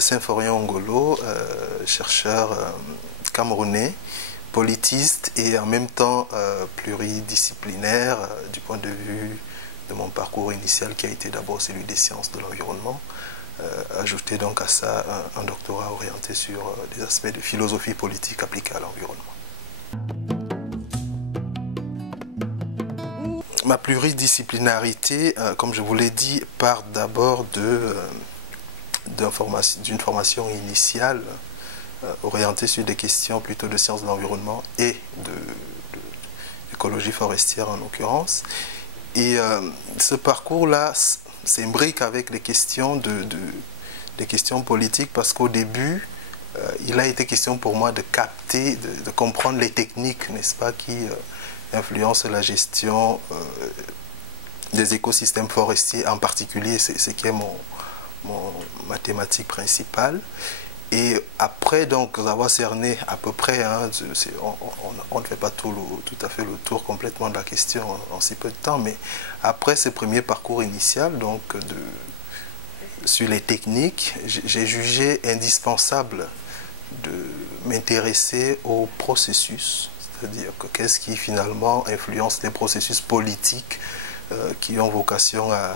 Symphorien Ngolo, chercheur camerounais, politiste et en même temps pluridisciplinaire du point de vue de mon parcours initial qui a été d'abord celui des sciences de l'environnement. Ajouter donc à ça un doctorat orienté sur des aspects de philosophie politique appliquée à l'environnement. Ma pluridisciplinarité, comme je vous l'ai dit, part d'abord d'une formation initiale orientée sur des questions plutôt de sciences de l'environnement et d'écologie forestière en l'occurrence. Et ce parcours-là s'imbrique avec les questions, des questions politiques parce qu'au début, il a été question pour moi de capter, de comprendre les techniques, n'est-ce pas, qui influencent la gestion des écosystèmes forestiers en particulier, c'est ce qui est ma thématique principale. Et après donc avoir cerné à peu près, hein, on ne fait pas tout à fait le tour complètement de la question en si peu de temps, mais après ce premier parcours initial donc sur les techniques, j'ai jugé indispensable de m'intéresser au processus, c'est-à-dire que qu'est-ce qui finalement influence les processus politiques qui ont vocation à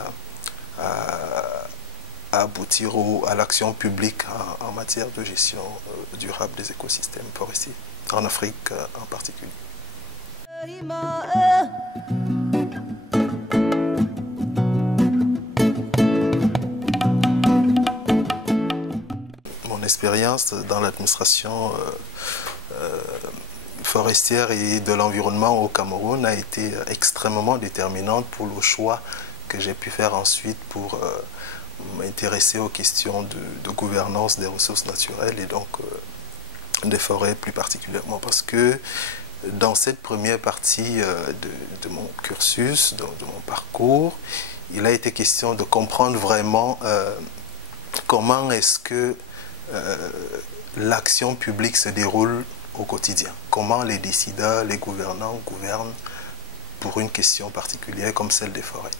aboutir à l'action publique en matière de gestion durable des écosystèmes forestiers, en Afrique en particulier. Mon expérience dans l'administration forestière et de l'environnement au Cameroun a été extrêmement déterminante pour le choix que j'ai pu faire ensuite pour m'intéresser aux questions de gouvernance des ressources naturelles et donc des forêts plus particulièrement parce que dans cette première partie de mon cursus, de mon parcours, il a été question de comprendre vraiment comment est-ce que l'action publique se déroule au quotidien, comment les décideurs, les gouvernants gouvernent pour une question particulière comme celle des forêts.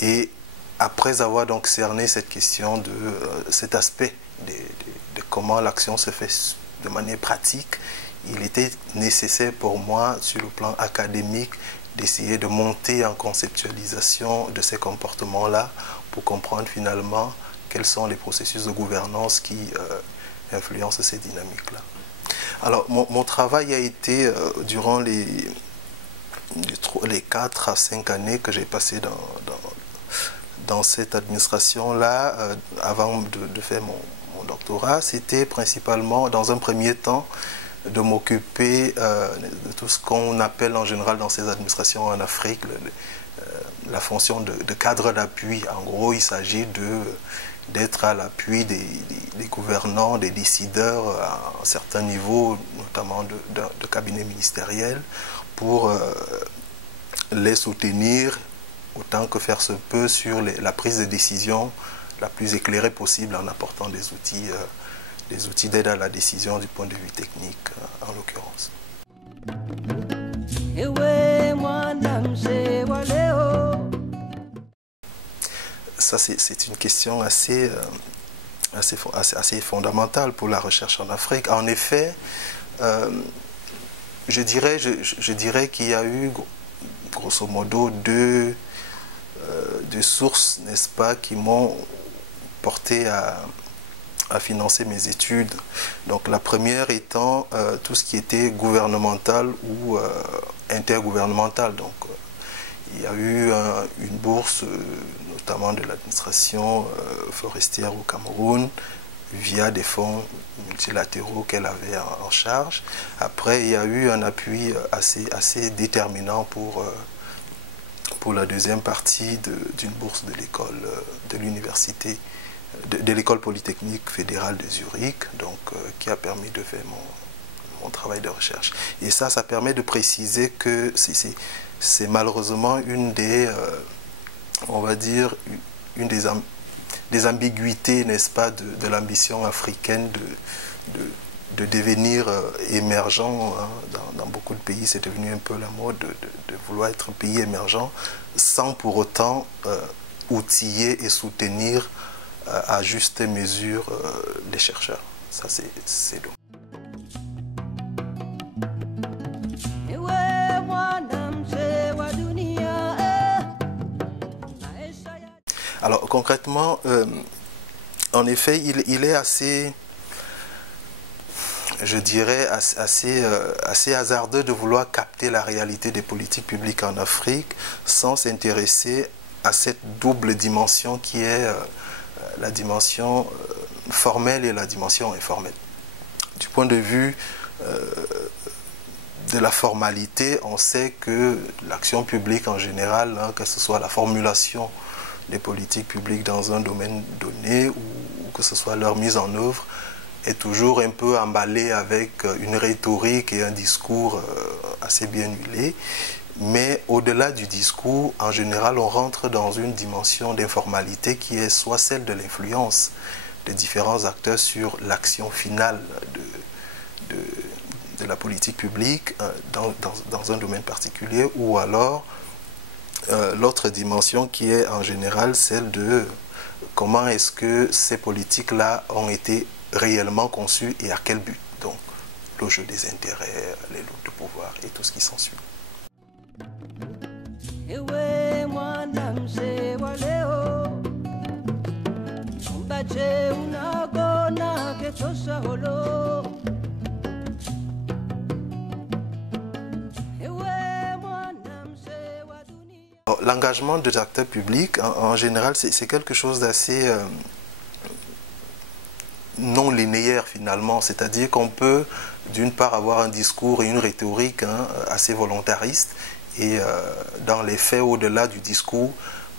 Et après avoir donc cerné cette question de cet aspect de comment l'action se fait de manière pratique, il était nécessaire pour moi, sur le plan académique, d'essayer de monter en conceptualisation de ces comportements-là pour comprendre finalement quels sont les processus de gouvernance qui influencent ces dynamiques-là. Alors, mon travail a été, durant les 4 à 5 années que j'ai passées dans cette administration-là, avant de faire mon doctorat, c'était principalement, dans un premier temps, de m'occuper de tout ce qu'on appelle en général dans ces administrations en Afrique, la fonction de cadre d'appui. En gros, il s'agit d'être à l'appui des gouvernants, des décideurs à un certain niveau, notamment de cabinet ministériel, pour les soutenir autant que faire se peut sur la prise de décision la plus éclairée possible en apportant des outils d'aide à la décision du point de vue technique en l'occurrence. Ça c'est une question assez fondamentale pour la recherche en Afrique. En effet, je dirais qu'il y a eu grosso modo deux sources, n'est-ce pas, qui m'ont porté à financer mes études. Donc la première étant tout ce qui était gouvernemental ou intergouvernemental. Donc il y a eu une bourse, notamment de l'administration forestière au Cameroun, via des fonds multilatéraux qu'elle avait en charge. Après, il y a eu un appui assez déterminant pour la deuxième partie d'une bourse de l'école, de l'université, de l'école polytechnique fédérale de Zurich, donc qui a permis de faire mon travail de recherche. Et ça permet de préciser que c'est malheureusement on va dire, une des des ambiguïtés, n'est-ce pas, de l'ambition africaine de devenir émergent. Hein. Dans beaucoup de pays, c'est devenu un peu la mode de vouloir être un pays émergent sans pour autant outiller et soutenir à juste mesure les chercheurs. Ça, c'est donc. Alors concrètement, en effet, il est assez, je dirais, assez hasardeux de vouloir capter la réalité des politiques publiques en Afrique sans s'intéresser à cette double dimension qui est la dimension formelle et la dimension informelle. Du point de vue de la formalité, on sait que l'action publique en général, hein, que ce soit la formulation des politiques publiques dans un domaine donné ou que ce soit leur mise en œuvre, est toujours un peu emballée avec une rhétorique et un discours assez bien huilé. Mais au-delà du discours, en général, on rentre dans une dimension d'informalité qui est soit celle de l'influence des différents acteurs sur l'action finale de la politique publique dans un domaine particulier, ou alors l'autre dimension qui est en général celle de comment est-ce que ces politiques-là ont été réellement conçues et à quel but. Donc, le jeu des intérêts, les luttes de pouvoir et tout ce qui s'ensuit. L'engagement des acteurs publics, en général, c'est quelque chose d'assez non linéaire finalement. C'est-à-dire qu'on peut, d'une part, avoir un discours et une rhétorique assez volontariste, et dans les faits, au-delà du discours,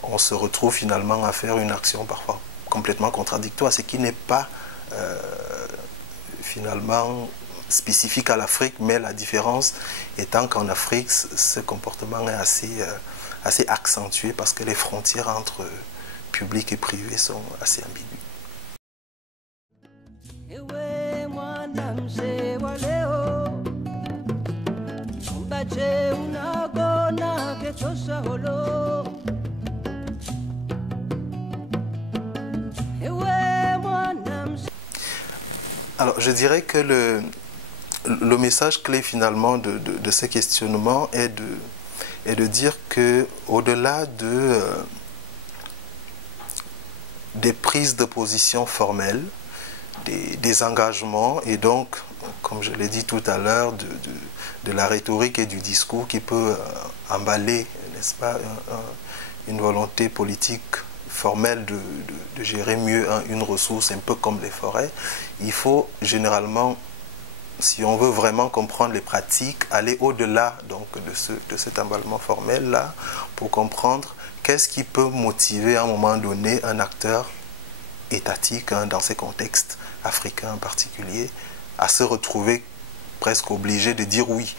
on se retrouve finalement à faire une action parfois complètement contradictoire, ce qui n'est pas finalement spécifique à l'Afrique, mais la différence étant qu'en Afrique, ce comportement est assez accentué parce que les frontières entre public et privé sont assez ambiguës. Alors, je dirais que le message clé finalement de ce questionnement est de dire que au-delà des prises de position formelles, des engagements et donc, comme je l'ai dit tout à l'heure, de la rhétorique et du discours qui peut emballer, n'est-ce pas, une volonté politique formelle de gérer mieux une ressource un peu comme les forêts, il faut généralement, si on veut vraiment comprendre les pratiques, aller au-delà donc de cet emballement formel-là pour comprendre qu'est-ce qui peut motiver à un moment donné un acteur étatique dans ces contextes africains en particulier à se retrouver presque obligé de dire oui.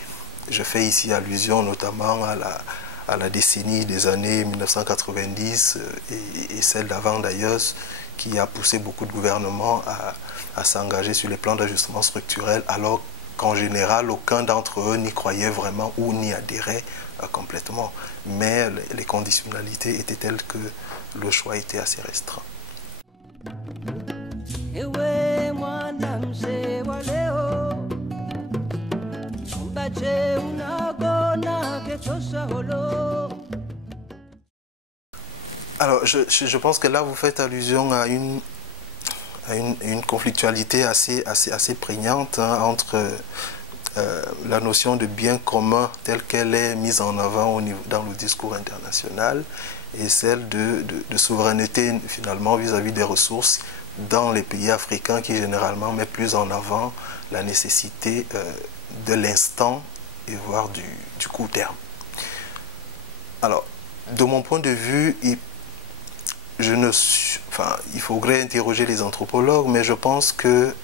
Je fais ici allusion notamment à la décennie des années 1990 et celle d'avant d'ailleurs, qui a poussé beaucoup de gouvernements à s'engager sur les plans d'ajustement structurel, alors qu'en général, aucun d'entre eux n'y croyait vraiment ou n'y adhérait complètement. Mais les conditionnalités étaient telles que le choix était assez restreint. Alors, je pense que là, vous faites allusion à une conflictualité assez prégnante entre la notion de bien commun telle qu'elle est mise en avant dans le discours international et celle de souveraineté finalement vis-à-vis des ressources dans les pays africains qui généralement met plus en avant la nécessité de l'instant et voire du court terme. Alors, de mon point de vue, il faudrait interroger les anthropologues, mais je pense que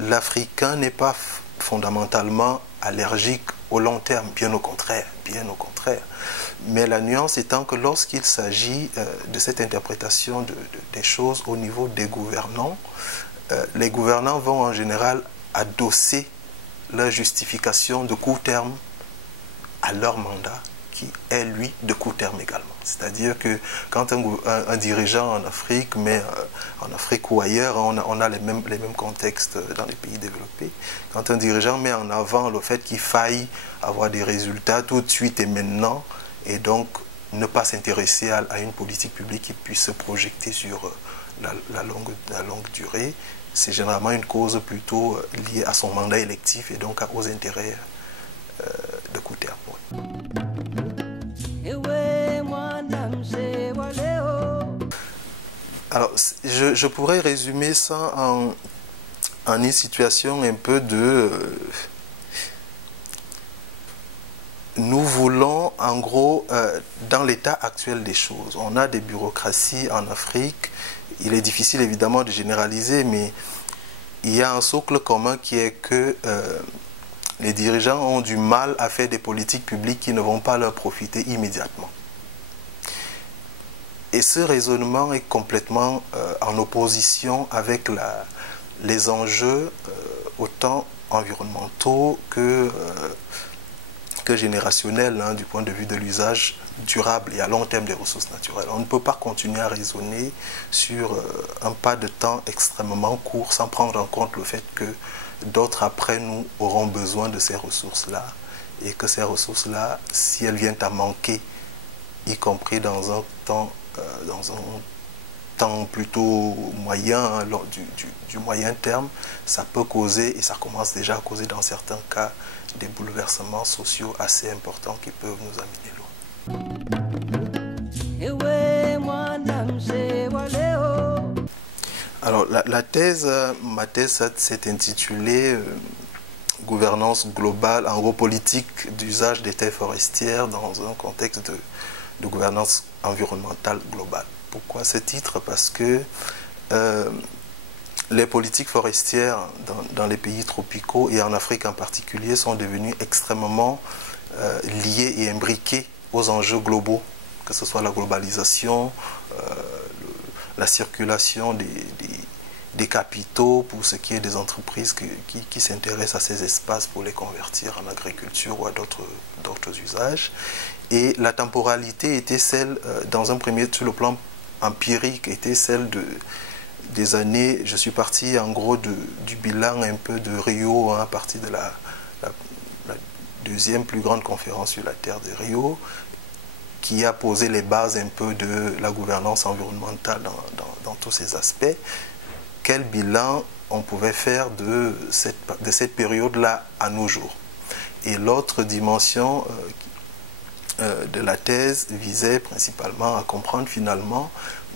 l'Africain n'est pas fondamentalement allergique au long terme, bien au contraire, bien au contraire. Mais la nuance étant que lorsqu'il s'agit de cette interprétation des choses au niveau des gouvernants, les gouvernants vont en général adosser leur justification de court terme à leur mandat, qui est, lui, de court terme également. C'est-à-dire que quand un dirigeant en Afrique, mais en Afrique ou ailleurs, on a les mêmes contextes dans les pays développés, quand un dirigeant met en avant le fait qu'il faille avoir des résultats tout de suite et maintenant, et donc ne pas s'intéresser à une politique publique qui puisse se projeter sur la longue durée, c'est généralement une cause plutôt liée à son mandat électif et donc aux intérêts de court terme. Ouais. Alors, je pourrais résumer ça en une situation un peu de... nous voulons, en gros, dans l'état actuel des choses, on a des bureaucraties en Afrique. Il est difficile évidemment de généraliser, mais il y a un socle commun qui est que les dirigeants ont du mal à faire des politiques publiques qui ne vont pas leur profiter immédiatement. Et ce raisonnement est complètement en opposition avec les enjeux autant environnementaux que générationnels, hein, du point de vue de l'usage durable et à long terme des ressources naturelles. On ne peut pas continuer à raisonner sur un pas de temps extrêmement court sans prendre en compte le fait que d'autres après nous auront besoin de ces ressources-là et que ces ressources-là, si elles viennent à manquer, y compris dans un temps plutôt moyen, hein, du moyen terme, ça peut causer, et ça commence déjà à causer dans certains cas, des bouleversements sociaux assez importants qui peuvent nous amener loin. Alors, ma thèse s'est intitulée Gouvernance globale, en gros politique d'usage des terres forestières dans un contexte de gouvernance environnementale globale. Pourquoi ce titre? Parce que les politiques forestières dans les pays tropicaux et en Afrique en particulier sont devenues extrêmement liées et imbriquées aux enjeux globaux, que ce soit la globalisation, la circulation des capitaux pour ce qui est des entreprises qui s'intéressent à ces espaces pour les convertir en agriculture ou à d'autres usages. Et la temporalité était celle, dans un premier, sur le plan empirique, était celle des années, je suis parti en gros du bilan un peu de Rio, hein, à partir de la deuxième plus grande conférence sur la Terre de Rio, qui a posé les bases un peu de la gouvernance environnementale dans tous ces aspects. Quel bilan on pouvait faire de cette période-là à nos jours? Et l'autre dimension de la thèse visait principalement à comprendre finalement,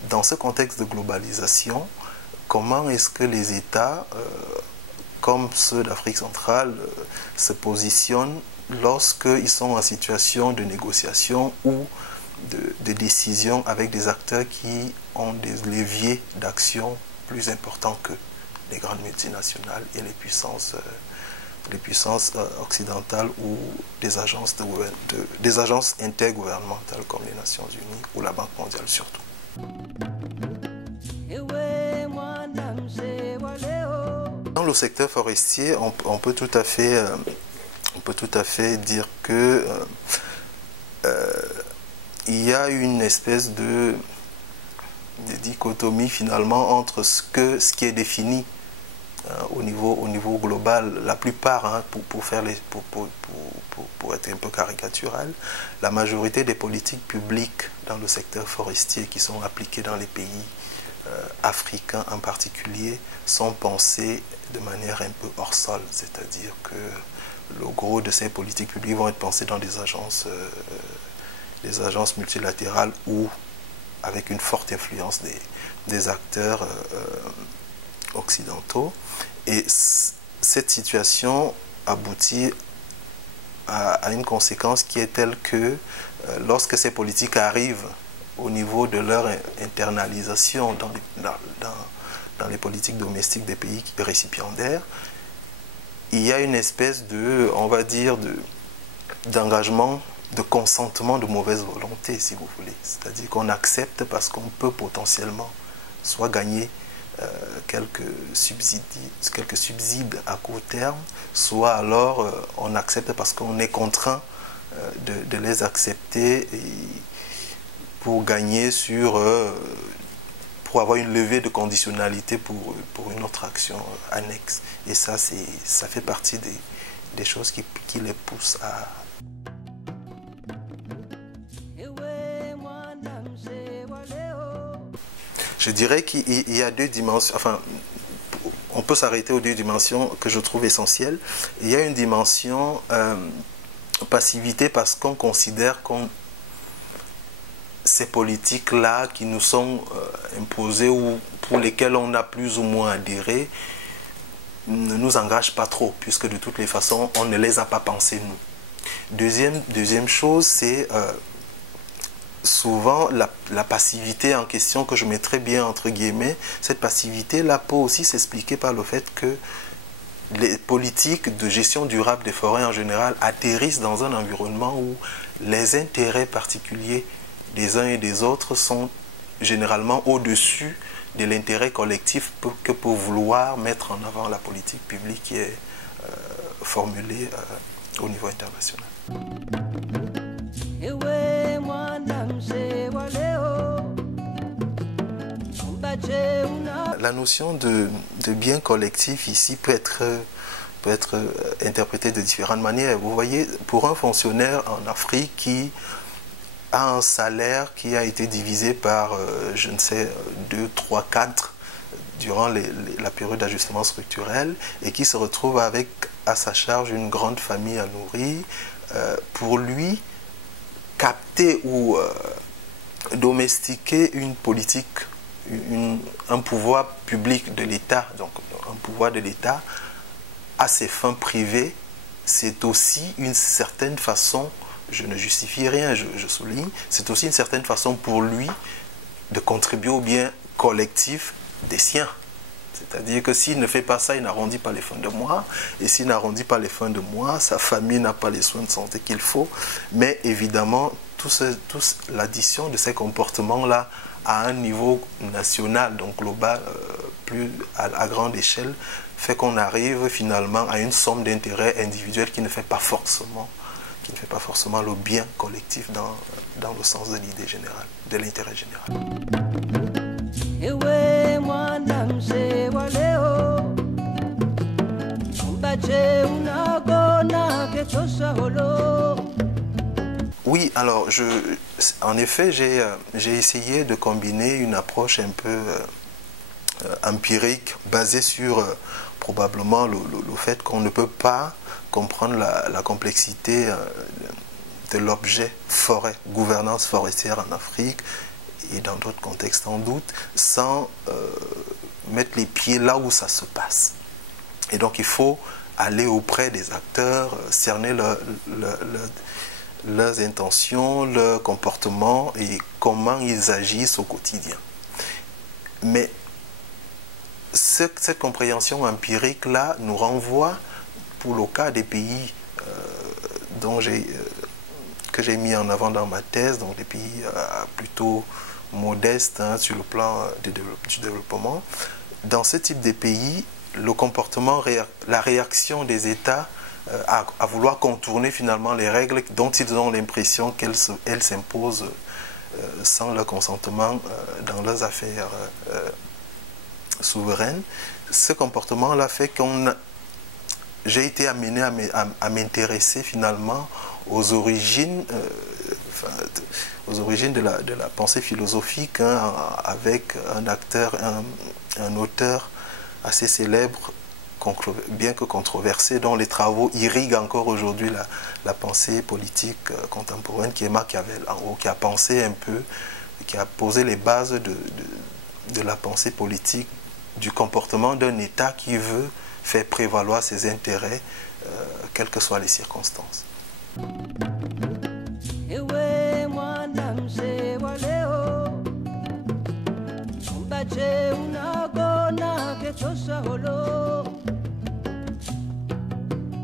dans ce contexte de globalisation, comment est-ce que les États, comme ceux d'Afrique centrale, se positionnent lorsqu'ils sont en situation de négociation ou de décision avec des acteurs qui ont des leviers d'action plus importants que les grandes multinationales et les puissances occidentales ou des agences intergouvernementales comme les Nations Unies ou la Banque mondiale surtout. Dans le secteur forestier, on peut tout à fait dire que il y a une espèce de dichotomie finalement entre ce qui est défini au niveau global. La plupart, hein, pour être un peu caricatural, la majorité des politiques publiques dans le secteur forestier qui sont appliquées dans les pays africains en particulier sont pensées de manière un peu hors sol, c'est-à-dire que le gros de ces politiques publiques vont être pensées dans des agences multilatérales ou avec une forte influence des acteurs occidentaux. Et cette situation aboutit à une conséquence qui est telle que lorsque ces politiques arrivent au niveau de leur internalisation dans les politiques domestiques des pays récipiendaires, il y a une espèce de, on va dire, d'engagement de consentement de mauvaise volonté, si vous voulez. C'est-à-dire qu'on accepte parce qu'on peut potentiellement soit gagner quelques subsides à court terme, soit alors on accepte parce qu'on est contraint de les accepter et pour gagner pour avoir une levée de conditionnalité pour une autre action annexe. Et ça fait partie des choses qui les poussent à... Je dirais qu'il y a deux dimensions, enfin, on peut s'arrêter aux deux dimensions que je trouve essentielles. Il y a une dimension passivité parce qu'on considère que ces politiques-là qui nous sont imposées ou pour lesquelles on a plus ou moins adhéré ne nous engagent pas trop, puisque de toutes les façons, on ne les a pas pensées nous. Deuxième chose, c'est souvent la passivité en question que je mettrais bien entre guillemets. Cette passivité-là peut aussi s'expliquer par le fait que les politiques de gestion durable des forêts en général atterrissent dans un environnement où les intérêts particuliers des uns et des autres sont généralement au-dessus de l'intérêt collectif que peut vouloir mettre en avant la politique publique qui est formulée au niveau international. La notion de bien collectif ici peut être interprétée de différentes manières. Vous voyez, pour un fonctionnaire en Afrique qui a un salaire qui a été divisé par, je ne sais, 2, 3, 4 durant la période d'ajustement structurel et qui se retrouve avec à sa charge une grande famille à nourrir, pour lui, capter ou domestiquer une politique, un pouvoir public de l'État, donc un pouvoir de l'État à ses fins privées, c'est aussi une certaine façon, je ne justifie rien, je souligne, c'est aussi une certaine façon pour lui de contribuer au bien collectif des siens. C'est-à-dire que s'il ne fait pas ça, il n'arrondit pas les fins de mois. Et s'il n'arrondit pas les fins de mois, sa famille n'a pas les soins de santé qu'il faut. Mais évidemment, l'addition de ces comportements-là à un niveau national, donc global, plus à grande échelle, fait qu'on arrive finalement à une somme d'intérêts individuels qui ne fait pas forcément le bien collectif dans le sens de l'idée générale, de l'intérêt général. Oui, alors en effet, j'ai essayé de combiner une approche un peu empirique basée sur probablement le fait qu'on ne peut pas comprendre la complexité de l'objet forêt, gouvernance forestière en Afrique et dans d'autres contextes en doute, sans mettre les pieds là où ça se passe. Et donc il faut aller auprès des acteurs, cerner leurs intentions, leurs comportements et comment ils agissent au quotidien. Mais cette compréhension empirique-là nous renvoie, pour le cas des pays que j'ai mis en avant dans ma thèse, donc des pays plutôt modestes sur le plan du développement, dans ce type de pays, le comportement, la réaction des États à vouloir contourner finalement les règles dont ils ont l'impression qu'elles s'imposent sans leur consentement dans leurs affaires souveraines, ce comportement-là fait que j'ai été amené à m'intéresser finalement aux origines de la pensée philosophique, hein, avec un auteur assez célèbre, bien que controversé, dont les travaux irriguent encore aujourd'hui la pensée politique contemporaine, qui est Machiavel, en gros, qui a pensé un peu, qui a posé les bases de la pensée politique, du comportement d'un État qui veut faire prévaloir ses intérêts, quelles que soient les circonstances.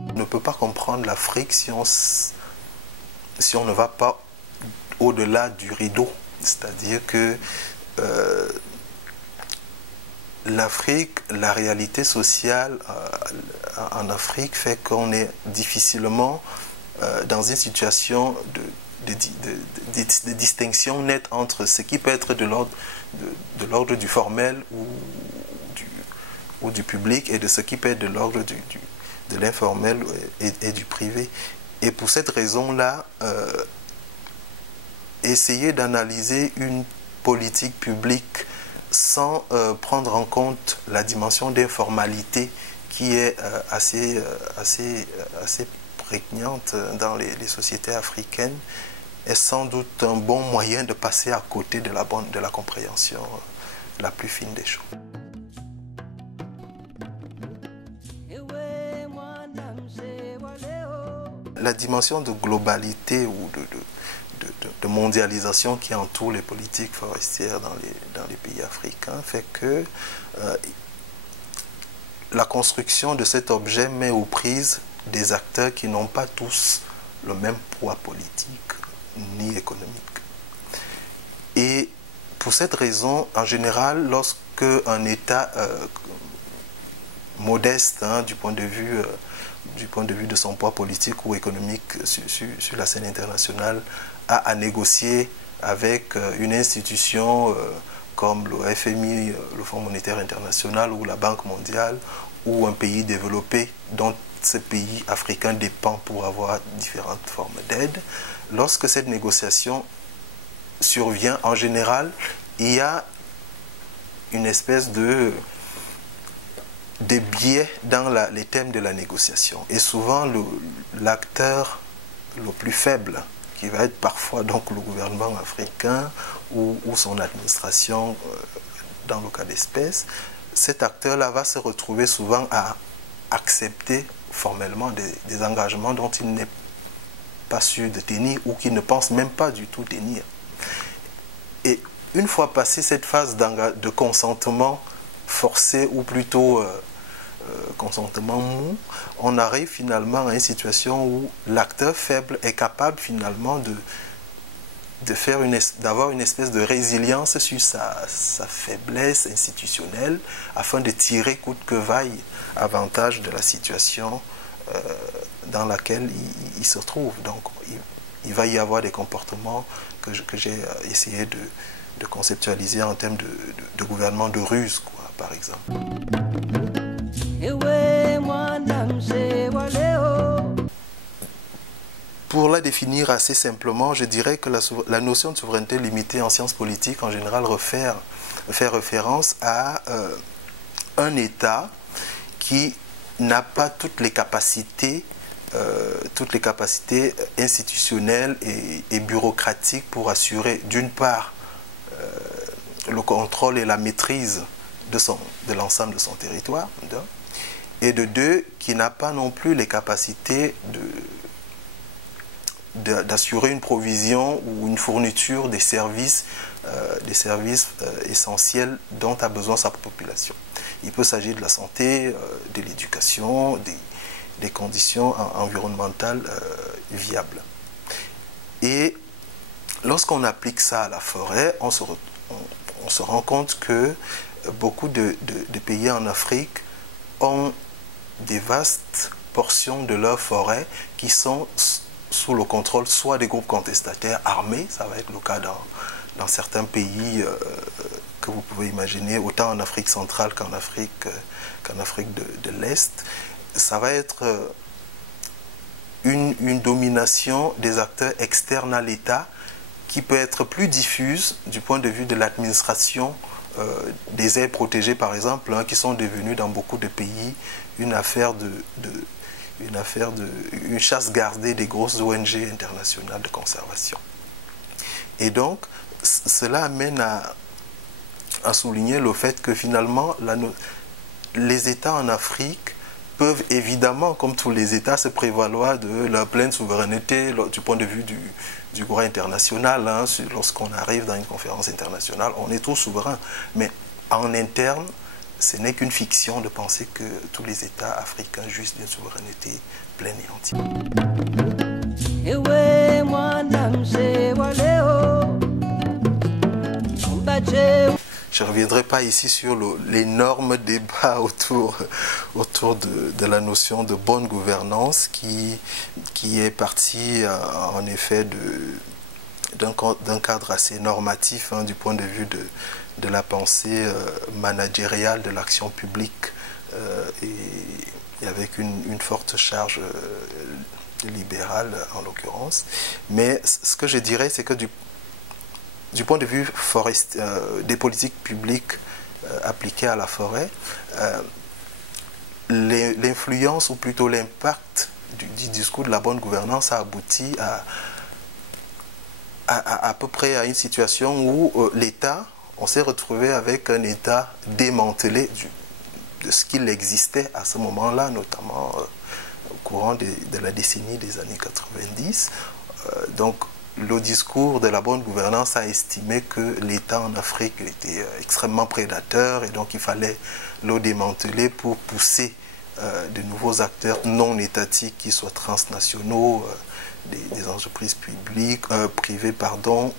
On ne peut pas comprendre l'Afrique si on si on ne va pas au-delà du rideau. C'est-à-dire que l'Afrique, la réalité sociale en Afrique fait qu'on est difficilement dans une situation de distinction nette entre ce qui peut être de l'ordre du formel ou du public et de ce qui peut être de l'ordre de l'informel et du privé. Et pour cette raison-là, essayer d'analyser une politique publique sans prendre en compte la dimension d'informalité qui est assez prégnante dans les sociétés africaines est sans doute un bon moyen de passer à côté de la compréhension la plus fine des choses. La dimension de globalité ou de mondialisation qui entoure les politiques forestières dans les pays africains fait que la construction de cet objet met aux prises des acteurs qui n'ont pas tous le même poids politique ni économique. Et pour cette raison, en général, lorsque un État modeste du point de vue de son poids politique ou économique sur la scène internationale a à négocier avec une institution comme le FMI, le Fonds monétaire international ou la Banque mondiale ou un pays développé dont ce pays africain dépend pour avoir différentes formes d'aide. Lorsque cette négociation survient, en général, il y a une espèce de biais dans les thèmes de la négociation. Et souvent, l'acteur le plus faible, qui va être parfois donc le gouvernement africain ou son administration, dans le cas d'espèce, cet acteur-là va se retrouver souvent à accepter formellement des engagements dont il n'est pas sûr de tenir ou qu'il ne pense même pas du tout tenir. Et une fois passée cette phase de consentement forcé ou plutôt consentement mou, on arrive finalement à une situation où l'acteur faible est capable finalement d'avoir une espèce de résilience sur sa faiblesse institutionnelle afin de tirer coûte que vaille avantage de la situation dans laquelle il se trouve. Donc il va y avoir des comportements que j'ai essayé de conceptualiser en termes de gouvernement de ruse, quoi, par exemple. Pour la définir assez simplement, je dirais que la notion de souveraineté limitée en sciences politiques, en général, fait référence à un État qui n'a pas toutes les capacités institutionnelles et bureaucratiques pour assurer, d'une part, le contrôle et la maîtrise de l'ensemble de son territoire, et de deux, qui n'a pas non plus les capacités d'assurer une provision ou une fourniture des services essentiels dont a besoin sa population. Il peut s'agir de la santé, de l'éducation, des conditions environnementales viables. Et lorsqu'on applique ça à la forêt, on se rend compte que beaucoup de pays en Afrique ont des vastes portions de leur forêt qui sont sous le contrôle soit des groupes contestataires armés, ça va être le cas dans certains pays que vous pouvez imaginer, autant en Afrique centrale qu'en Afrique de l'Est. Ça va être une domination des acteurs externes à l'État qui peut être plus diffuse du point de vue de l'administration des aires protégées, par exemple, qui sont devenues dans beaucoup de pays une chasse gardée des grosses ONG internationales de conservation. Et donc, cela amène à souligner le fait que finalement, les États en Afrique peuvent évidemment, comme tous les États, se prévaloir de la pleine souveraineté du point de vue du droit international. Lorsqu'on arrive dans une conférence internationale, on est tous souverains. Mais en interne, ce n'est qu'une fiction de penser que tous les États africains jouissent d'une souveraineté pleine et entière. Je ne reviendrai pas ici sur l'énorme débat autour de la notion de bonne gouvernance qui est parti en effet d'un cadre assez normatif du point de vue de la pensée managériale de l'action publique et avec une forte charge libérale en l'occurrence. Mais ce que je dirais, c'est que du point de vue des politiques publiques appliquées à la forêt, l'influence ou plutôt l'impact du discours de la bonne gouvernance a abouti à peu près à une situation où l'État, on s'est retrouvé avec un État démantelé de ce qu'il existait à ce moment-là, notamment au courant de la décennie des années 90. Donc, le discours de la bonne gouvernance a estimé que l'État en Afrique était extrêmement prédateur et donc il fallait le démanteler pour pousser de nouveaux acteurs non étatiques qui soient transnationaux, des entreprises privées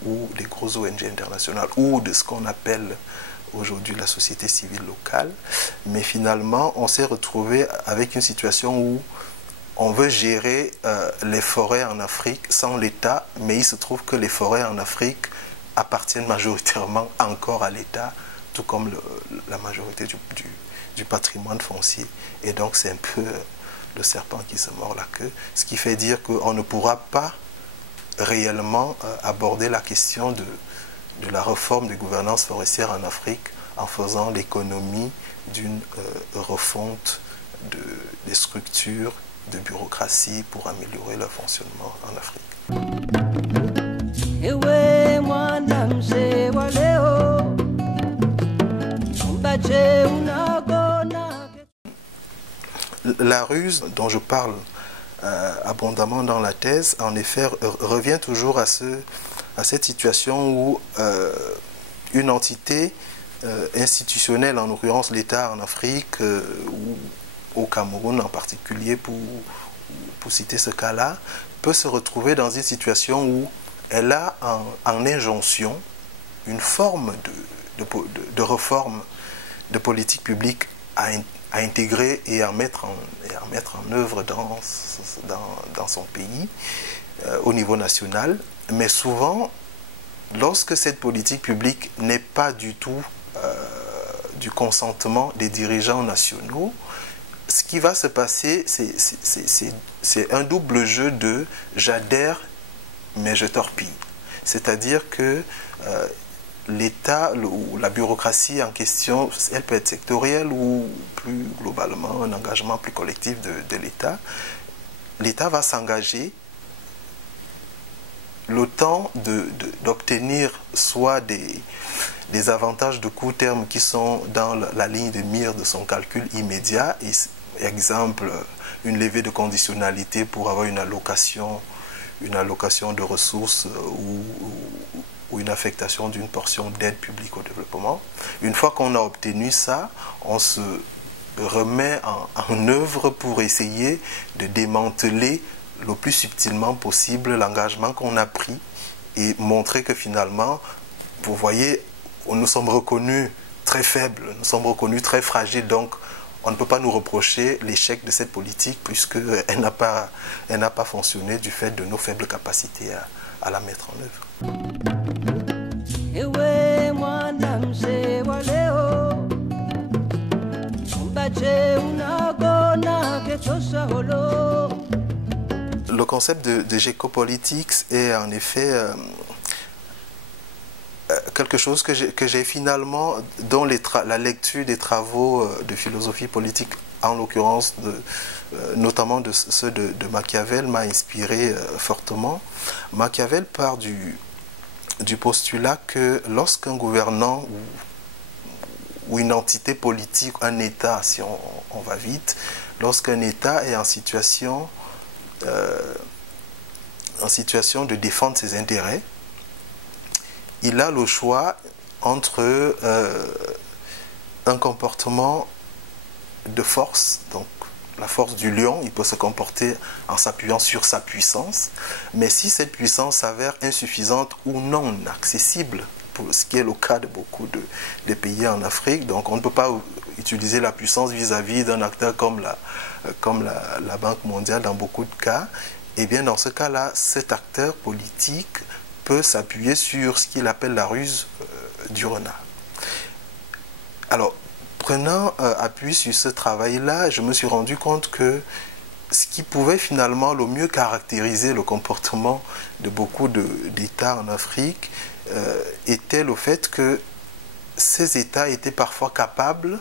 ou des grosses ONG internationales ou de ce qu'on appelle aujourd'hui la société civile locale. Mais finalement, on s'est retrouvé avec une situation où on veut gérer les forêts en Afrique sans l'État, mais il se trouve que les forêts en Afrique appartiennent majoritairement encore à l'État, tout comme la majorité du patrimoine foncier. Et donc c'est un peu le serpent qui se mord la queue, ce qui fait dire qu'on ne pourra pas réellement aborder la question de la réforme des gouvernances forestières en Afrique en faisant l'économie d'une refonte des structures de bureaucratie pour améliorer leur fonctionnement en Afrique. La ruse dont je parle abondamment dans la thèse, en effet, revient toujours à cette situation où une entité institutionnelle, en l'occurrence l'État en Afrique, ou au Cameroun en particulier, pour citer ce cas-là, peut se retrouver dans une situation où elle a en injonction une forme de réforme de politique publique à intégrer et à mettre en œuvre dans son pays, au niveau national. Mais souvent, lorsque cette politique publique n'est pas du tout du consentement des dirigeants nationaux, ce qui va se passer, c'est un double jeu de j'adhère, mais je torpille. C'est-à-dire que l'État ou la bureaucratie en question, elle peut être sectorielle ou plus globalement un engagement plus collectif de l'État. L'État va s'engager le temps d'obtenir soit des avantages de court terme qui sont dans la ligne de mire de son calcul immédiat, exemple une levée de conditionnalité pour avoir une allocation de ressources ou une affectation d'une portion d'aide publique au développement. Une fois qu'on a obtenu ça, on se remet en œuvre pour essayer de démanteler le plus subtilement possible l'engagement qu'on a pris et montrer que finalement, vous voyez, nous sommes reconnus très faibles, nous sommes reconnus très fragiles, donc on ne peut pas nous reprocher l'échec de cette politique puisqu'elle n'a pas fonctionné du fait de nos faibles capacités à la mettre en œuvre. Le concept de géopolitics est en effet quelque chose que j'ai finalement, dont la lecture des travaux de philosophie politique, en l'occurrence notamment ceux de Machiavel, m'a inspiré fortement. Machiavel part du postulat que lorsqu'un gouvernant ou une entité politique, un État, si on va vite, lorsqu'un État est en situation de défendre ses intérêts, il a le choix entre un comportement de force, donc la force du lion, il peut se comporter en s'appuyant sur sa puissance, mais si cette puissance s'avère insuffisante ou non accessible, pour ce qui est le cas de beaucoup de pays en Afrique, donc on ne peut pas utiliser la puissance vis-à-vis d'un acteur comme la Banque mondiale dans beaucoup de cas, et bien dans ce cas-là, cet acteur politique peut s'appuyer sur ce qu'il appelle la ruse du renard. Alors, prenant appui sur ce travail-là, je me suis rendu compte que ce qui pouvait finalement le mieux caractériser le comportement de beaucoup d'États en Afrique était le fait que ces États étaient parfois capables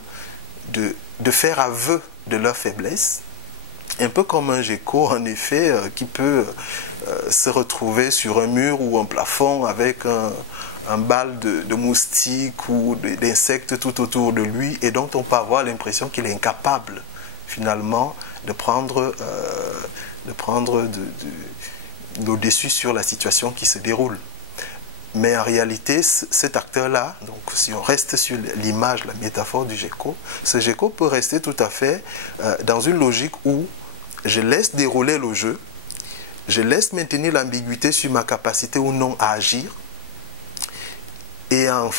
de faire aveu de leur faiblesse, un peu comme un gecko en effet qui peut se retrouver sur un mur ou un plafond avec un bal de moustiques ou d'insectes tout autour de lui et dont on peut avoir l'impression qu'il est incapable finalement de prendre le dessus sur la situation qui se déroule. Mais en réalité, cet acteur-là, donc si on reste sur l'image, la métaphore du gecko, ce gecko peut rester tout à fait dans une logique où je laisse dérouler le jeu, je laisse maintenir l'ambiguïté sur ma capacité ou non à agir, et in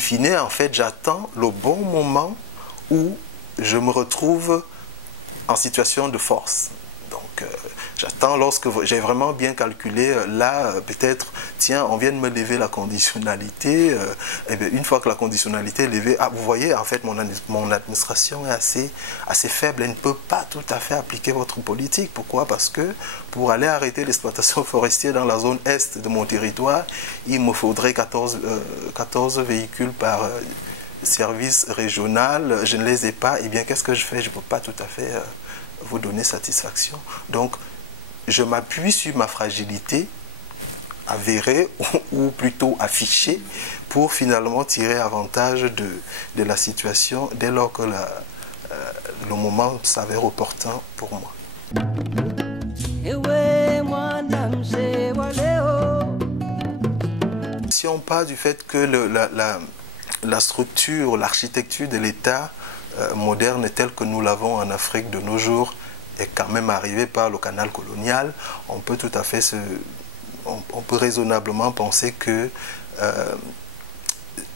fine, en fait, j'attends le bon moment où je me retrouve en situation de force. Donc, j'attends lorsque j'ai vraiment bien calculé, là, peut-être, tiens, on vient de me lever la conditionnalité, et bien, une fois que la conditionnalité est levée, ah, vous voyez, en fait, mon administration est assez faible, elle ne peut pas tout à fait appliquer votre politique. Pourquoi? Parce que pour aller arrêter l'exploitation forestière dans la zone est de mon territoire, il me faudrait 14 véhicules par service régional, je ne les ai pas, et bien, qu'est-ce que je fais? Je ne peux pas tout à fait vous donner satisfaction. Donc, je m'appuie sur ma fragilité avérée ou plutôt affichée pour finalement tirer avantage de la situation dès lors que le moment s'avère opportun pour moi. Si on part du fait que la structure, l'architecture de l'État moderne telle que nous l'avons en Afrique de nos jours est quand même arrivée par le canal colonial, on peut tout à fait on peut raisonnablement penser que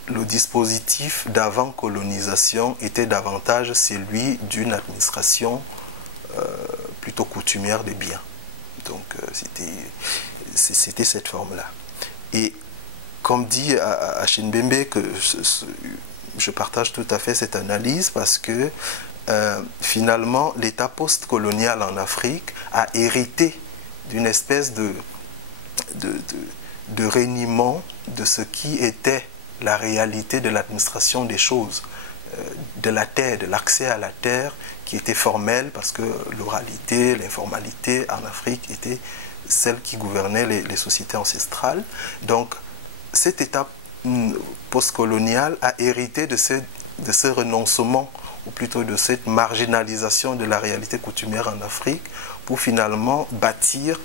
le dispositif d'avant-colonisation était davantage celui d'une administration plutôt coutumière des biens. Donc c'était cette forme-là. Et comme dit Achille Mbembe, que je partage tout à fait cette analyse parce que finalement l'État post-colonial en Afrique a hérité d'une espèce de reniement de ce qui était la réalité de l'administration des choses, de la terre, de l'accès à la terre qui était formel parce que l'oralité, l'informalité en Afrique était celle qui gouvernait les sociétés ancestrales. Donc cet État postcolonial a hérité de ce renoncement, ou plutôt de cette marginalisation de la réalité coutumière en Afrique, pour finalement bâtir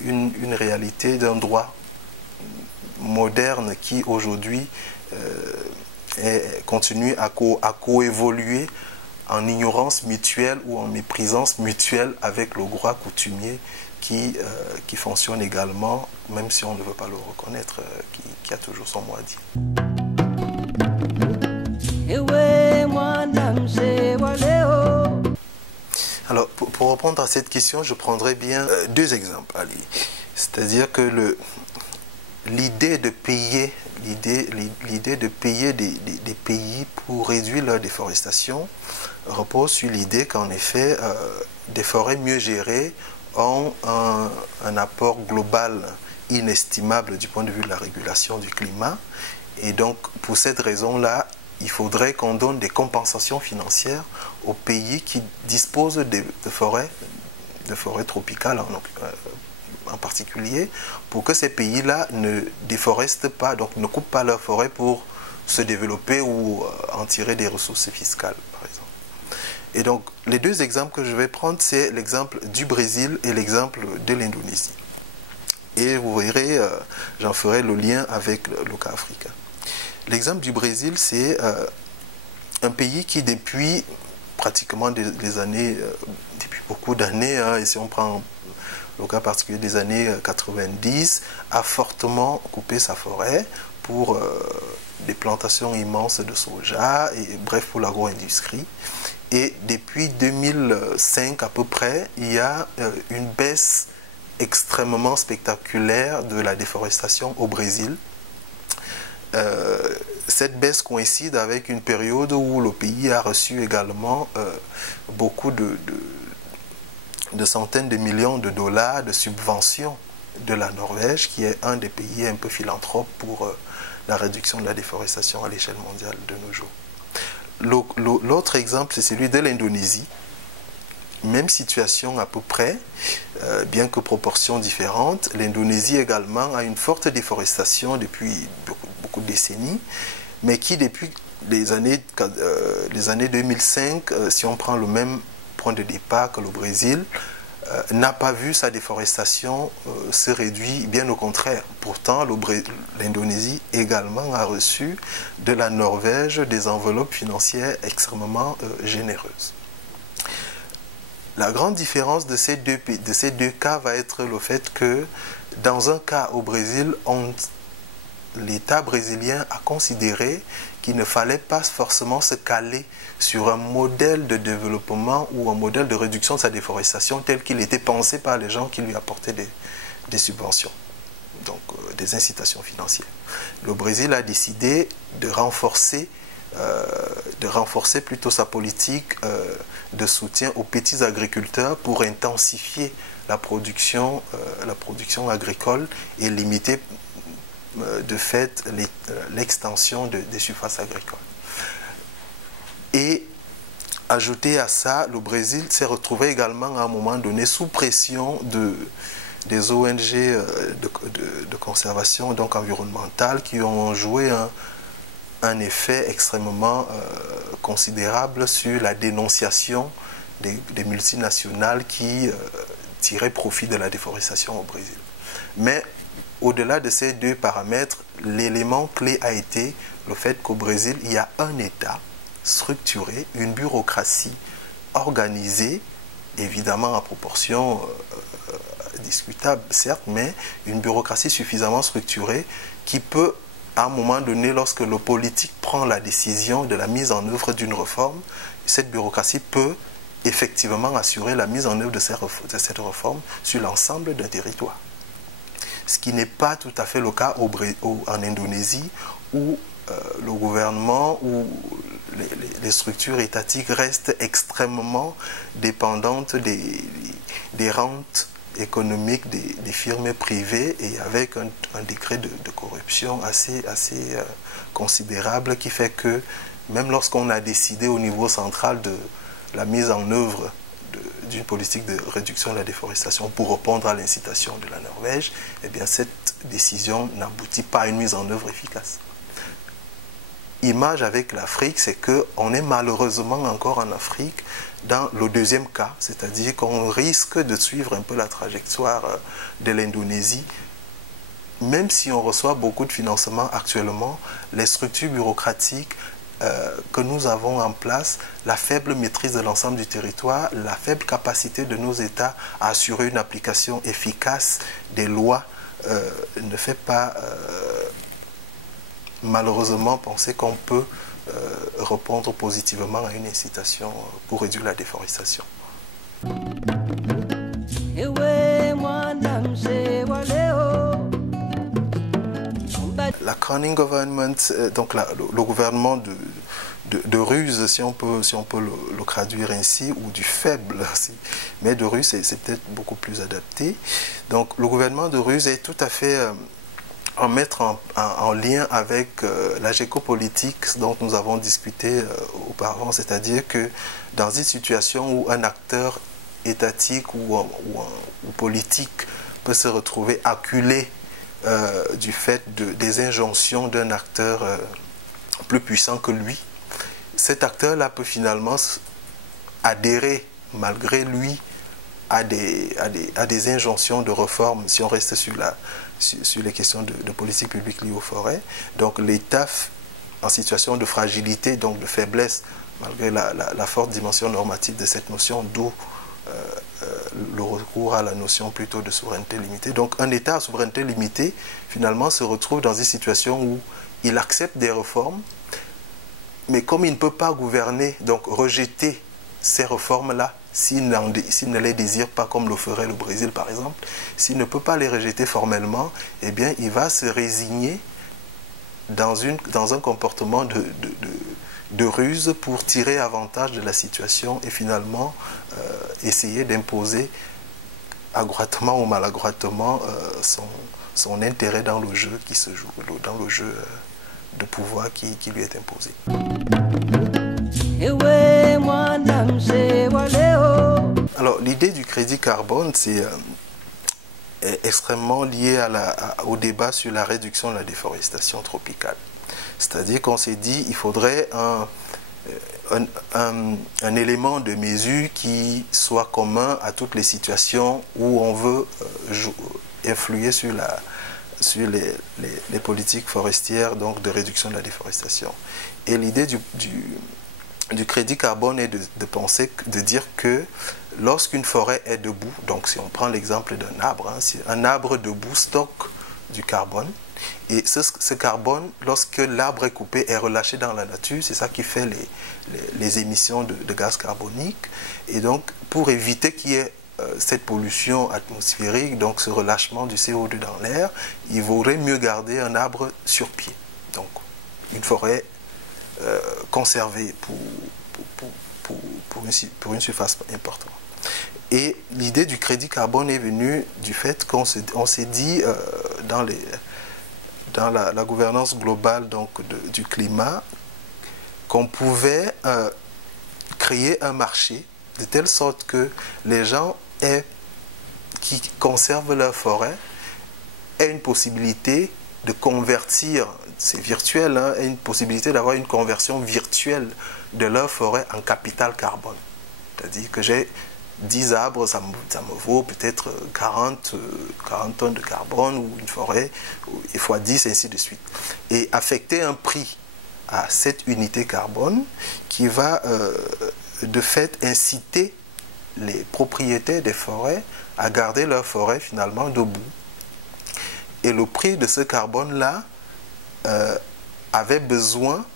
une réalité d'un droit moderne qui aujourd'hui continue à coévoluer en ignorance mutuelle ou en méprisance mutuelle avec le droit coutumier qui fonctionne également, même si on ne veut pas le reconnaître, qui a toujours son mot à dire. Alors, pour répondre à cette question, je prendrai bien deux exemples. C'est-à-dire que l'idée de payer des pays pour réduire leur déforestation repose sur l'idée qu'en effet, des forêts mieux gérées ont un apport global inestimable du point de vue de la régulation du climat. Et donc, pour cette raison-là, il faudrait qu'on donne des compensations financières aux pays qui disposent de forêts tropicales en particulier, pour que ces pays-là ne déforestent pas, donc ne coupent pas leurs forêts pour se développer ou en tirer des ressources fiscales, par exemple. Et donc, les deux exemples que je vais prendre, c'est l'exemple du Brésil et l'exemple de l'Indonésie. Et vous verrez, j'en ferai le lien avec le cas africain. L'exemple du Brésil, c'est un pays qui, depuis pratiquement des années, depuis beaucoup d'années, hein, et si on prend le cas particulier des années 90, a fortement coupé sa forêt pour des plantations immenses de soja, et bref, pour l'agro-industrie. Et depuis 2005 à peu près, il y a une baisse extrêmement spectaculaire de la déforestation au Brésil. Cette baisse coïncide avec une période où le pays a reçu également beaucoup de centaines de millions de dollars de subventions de la Norvège, qui est un des pays un peu philanthropes pour la réduction de la déforestation à l'échelle mondiale de nos jours. L'autre exemple, c'est celui de l'Indonésie. Même situation à peu près, bien que proportions différentes. L'Indonésie également a une forte déforestation depuis beaucoup de décennies, mais qui depuis les années 2005, si on prend le même point de départ que le Brésil, n'a pas vu sa déforestation se réduire, bien au contraire. Pourtant, l'Indonésie également a reçu de la Norvège des enveloppes financières extrêmement généreuses. La grande différence de ces deux cas va être le fait que dans un cas au Brésil, l'État brésilien a considéré qu'il ne fallait pas forcément se caler sur un modèle de développement ou un modèle de réduction de sa déforestation tel qu'il était pensé par les gens qui lui apportaient des subventions, donc des incitations financières. Le Brésil a décidé de renforcer plutôt sa politique de soutien aux petits agriculteurs pour intensifier la production agricole et limiter de fait l'extension des surfaces agricoles. Et ajouté à ça, le Brésil s'est retrouvé également à un moment donné sous pression des ONG de conservation donc environnementale qui ont joué un effet extrêmement considérable sur la dénonciation des multinationales qui tiraient profit de la déforestation au Brésil. Mais au-delà de ces deux paramètres, l'élément clé a été le fait qu'au Brésil, il y a un État structuré, une bureaucratie organisée, évidemment en proportion discutable, certes, mais une bureaucratie suffisamment structurée qui peut, à un moment donné, lorsque le politique prend la décision de la mise en œuvre d'une réforme, cette bureaucratie peut effectivement assurer la mise en œuvre de cette réforme sur l'ensemble d'un territoire. Ce qui n'est pas tout à fait le cas en Indonésie, où le gouvernement ou les structures étatiques restent extrêmement dépendantes des rentes économiques des firmes privées, et avec un degré de corruption assez considérable, qui fait que même lorsqu'on a décidé au niveau central de la mise en œuvre d'une politique de réduction de la déforestation pour répondre à l'incitation de la Norvège, eh bien cette décision n'aboutit pas à une mise en œuvre efficace. Image avec l'Afrique, c'est qu'on est malheureusement encore en Afrique dans le deuxième cas, c'est-à-dire qu'on risque de suivre un peu la trajectoire de l'Indonésie. Même si on reçoit beaucoup de financements actuellement, les structures bureaucratiques que nous avons en place, la faible maîtrise de l'ensemble du territoire, la faible capacité de nos États à assurer une application efficace des lois ne fait pas malheureusement penser qu'on peut répondre positivement à une incitation pour réduire la déforestation. La Crowning Government, donc le gouvernement de ruse, si on peut le traduire ainsi, ou du faible, mais de ruse c'est peut-être beaucoup plus adapté. Donc le gouvernement de ruse est tout à fait en mettre en lien avec la géopolitique dont nous avons discuté auparavant, c'est-à-dire que dans une situation où un acteur étatique ou politique peut se retrouver acculé du fait des injonctions d'un acteur plus puissant que lui, cet acteur-là peut finalement adhérer malgré lui à des injonctions de réforme, si on reste sur les questions de politique publique liées aux forêts. Donc l'État en situation de fragilité, donc de faiblesse malgré la forte dimension normative de cette notion, d'où le recours à la notion plutôt de souveraineté limitée. Donc un État à souveraineté limitée, finalement, se retrouve dans une situation où il accepte des réformes, mais comme il ne peut pas gouverner, donc rejeter ces réformes-là, s'il ne les désire pas, comme le ferait le Brésil par exemple, s'il ne peut pas les rejeter formellement, eh bien il va se résigner dans un comportement de ruse pour tirer avantage de la situation et finalement essayer d'imposer adroitement ou maladroitement son intérêt dans le jeu qui se joue, dans le jeu de pouvoir qui lui est imposé. Alors l'idée du crédit carbone, c'est extrêmement lié au débat sur la réduction de la déforestation tropicale. C'est-à-dire qu'on s'est dit qu'il faudrait un élément de mesure qui soit commun à toutes les situations où on veut influer sur les politiques forestières, donc de réduction de la déforestation. Et l'idée du crédit carbone est de penser, de dire que lorsqu'une forêt est debout, donc si on prend l'exemple d'un arbre, si un arbre debout stocke du carbone, et ce carbone, lorsque l'arbre est coupé, est relâché dans la nature, c'est ça qui fait les émissions de gaz carbonique. Et donc, pour éviter qu'il y ait cette pollution atmosphérique, donc ce relâchement du CO2 dans l'air, il vaudrait mieux garder un arbre sur pied. Donc, une forêt conservée pour une surface importante. Et l'idée du crédit carbone est venue du fait qu'on s'est dit dans la gouvernance globale donc, du climat qu'on pouvait créer un marché de telle sorte que les gens qui conservent leur forêt aient une possibilité de convertir, c'est virtuel, hein, une possibilité d'avoir une conversion virtuelle de leur forêt en capital carbone. C'est-à-dire que j'ai 10 arbres, ça me vaut peut-être 40 tonnes de carbone, ou une forêt, et fois 10, ainsi de suite. Et affecter un prix à cette unité carbone qui va de fait inciter les propriétaires des forêts à garder leur forêt finalement debout. Et le prix de ce carbone-là avait besoin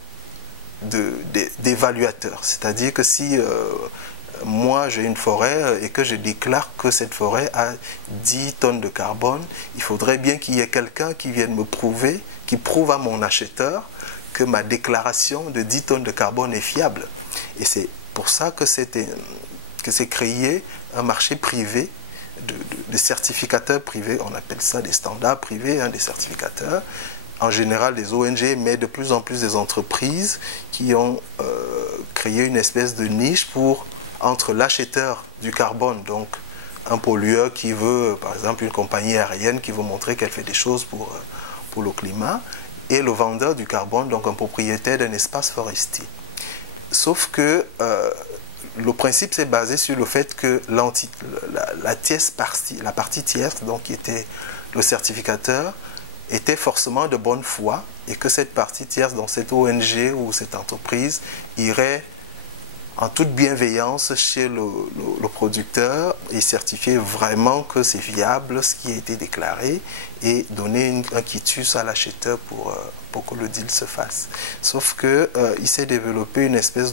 d'évaluateurs. C'est-à-dire que si moi j'ai une forêt et que je déclare que cette forêt a 10 tonnes de carbone, il faudrait bien qu'il y ait quelqu'un qui vienne me prouver, qui prouve à mon acheteur que ma déclaration de 10 tonnes de carbone est fiable. Et c'est pour ça que c'est créé un marché privé de certificateurs privés, on appelle ça des standards privés, hein, des certificateurs, en général des ONG, mais de plus en plus des entreprises qui ont créé une espèce de niche entre l'acheteur du carbone, donc un pollueur qui veut, par exemple une compagnie aérienne qui veut montrer qu'elle fait des choses pour le climat, et le vendeur du carbone, donc un propriétaire d'un espace forestier. Sauf que le principe s'est basé sur le fait que la partie tierce, donc qui était le certificateur, était forcément de bonne foi, et que cette partie tierce, dans cette ONG ou cette entreprise, irait en toute bienveillance chez le producteur et certifier vraiment que c'est viable ce qui a été déclaré et donner un quitus à l'acheteur pour que le deal se fasse. Sauf qu'il s'est développé une espèce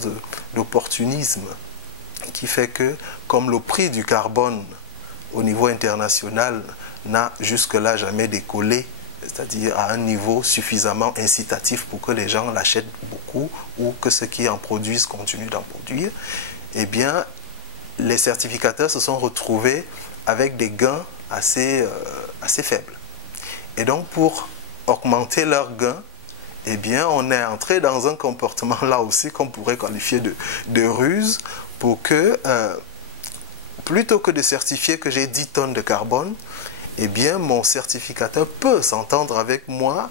d'opportunisme qui fait que, comme le prix du carbone au niveau international n'a jusque-là jamais décollé, c'est-à-dire à un niveau suffisamment incitatif pour que les gens l'achètent beaucoup ou que ceux qui en produisent continuent d'en produire, eh bien, les certificateurs se sont retrouvés avec des gains assez faibles. Et donc, pour augmenter leurs gains, eh bien, on est entré dans un comportement là aussi qu'on pourrait qualifier de ruse pour que, plutôt que de certifier que j'ai 10 tonnes de carbone, eh bien, mon certificateur peut s'entendre avec moi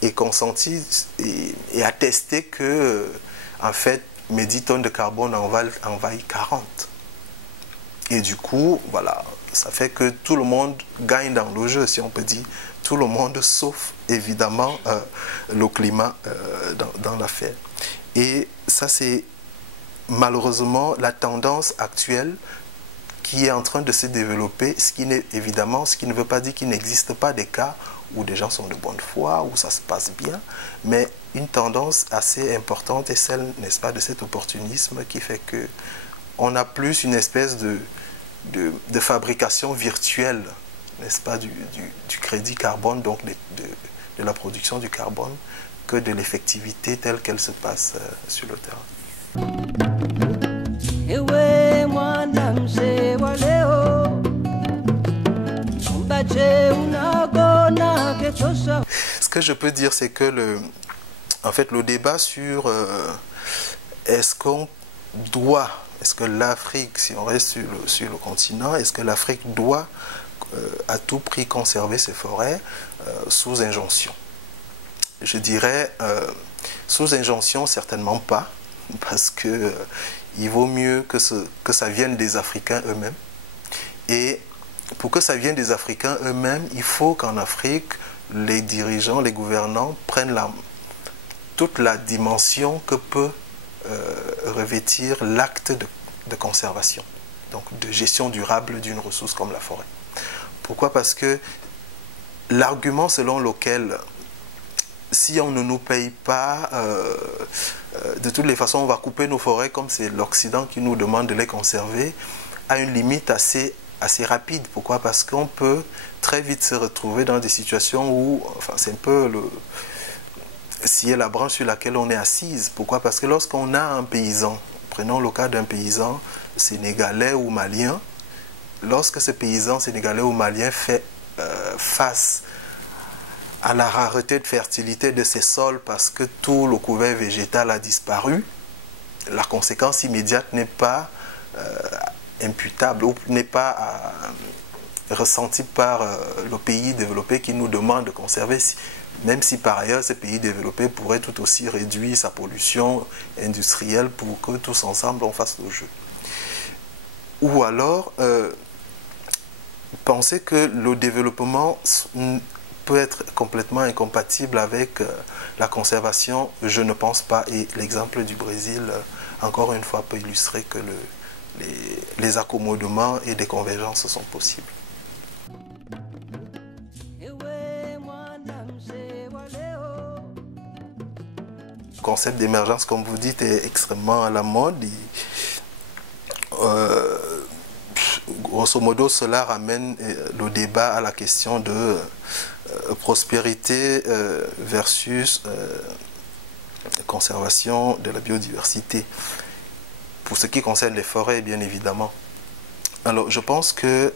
et consentir et attester que, en fait, mes 10 tonnes de carbone en valent 40. Et du coup, voilà, ça fait que tout le monde gagne dans le jeu, si on peut dire. Tout le monde, sauf évidemment le climat dans l'affaire. Et ça, c'est malheureusement, la tendance actuelle qui est en train de se développer, ce qui ne veut pas dire qu'il n'existe pas des cas où des gens sont de bonne foi, où ça se passe bien, mais une tendance assez importante est celle, n'est-ce pas, de cet opportunisme qui fait que on a plus une espèce de fabrication virtuelle, n'est-ce pas, du crédit carbone, donc de la production du carbone, que de l'effectivité telle qu'elle se passe sur le terrain. Ce que je peux dire, c'est que en fait, le débat sur est-ce que l'Afrique, si on reste sur le continent, est-ce que l'Afrique doit à tout prix conserver ses forêts sous injonction? Je dirais sous injonction, certainement pas, parce que il vaut mieux que ça vienne des Africains eux-mêmes. Et pour que ça vienne des Africains eux-mêmes, il faut qu'en Afrique, les dirigeants, les gouvernants prennent toute la dimension que peut revêtir l'acte de conservation, donc de gestion durable d'une ressource comme la forêt. Pourquoi? Parce que l'argument selon lequel si on ne nous paye pas, de toutes les façons on va couper nos forêts comme c'est l'Occident qui nous demande de les conserver, a une limite assez rapide. Pourquoi? Parce qu'on peut très vite se retrouver dans des situations où, enfin c'est un peu scier la branche sur laquelle on est assise. Pourquoi? Parce que lorsqu'on a un paysan, prenons le cas d'un paysan sénégalais ou malien, lorsque ce paysan sénégalais ou malien fait face à la rareté de fertilité de ses sols parce que tout le couvert végétal a disparu, la conséquence immédiate n'est pas imputable ou n'est pas ressentie par le pays développé qui nous demande de conserver, même si par ailleurs ce pays développé pourrait tout aussi réduire sa pollution industrielle pour que tous ensemble on fasse le jeu. Ou alors penser que le développement peut être complètement incompatible avec la conservation, je ne pense pas. Et l'exemple du Brésil, encore une fois, peut illustrer que les accommodements et des convergences sont possibles. Le concept d'émergence, comme vous dites, est extrêmement à la mode. Grosso modo, cela ramène le débat à la question de prospérité versus conservation de la biodiversité. Pour ce qui concerne les forêts, bien évidemment. Alors, je pense que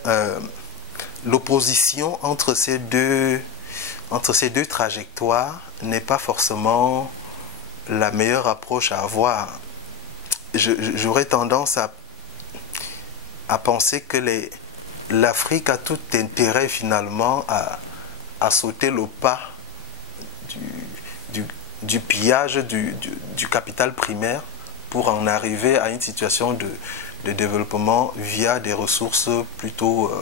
l'opposition entre ces deux trajectoires n'est pas forcément la meilleure approche à avoir. J'aurais tendance à penser que l'Afrique a tout intérêt finalement à sauter le pas du pillage du capital primaire pour en arriver à une situation de développement via des ressources plutôt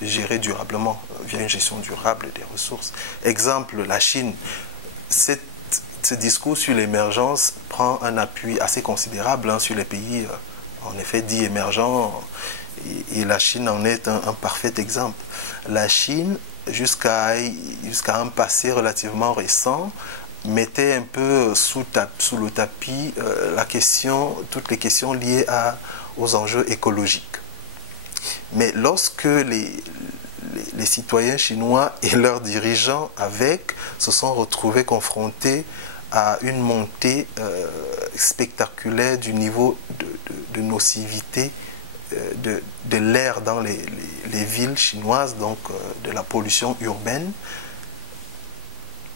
gérées durablement, via une gestion durable des ressources. Exemple, la Chine. Ce discours sur l'émergence prend un appui assez considérable sur les pays, en effet, dits émergents, et la Chine en est un parfait exemple. La Chine, jusqu'à un passé relativement récent, mettait un peu sous le tapis toutes les questions liées aux enjeux écologiques. Mais lorsque les citoyens chinois et leurs dirigeants se sont retrouvés confrontés à une montée spectaculaire du niveau de nocivité de l'air dans les villes chinoises, donc de la pollution urbaine,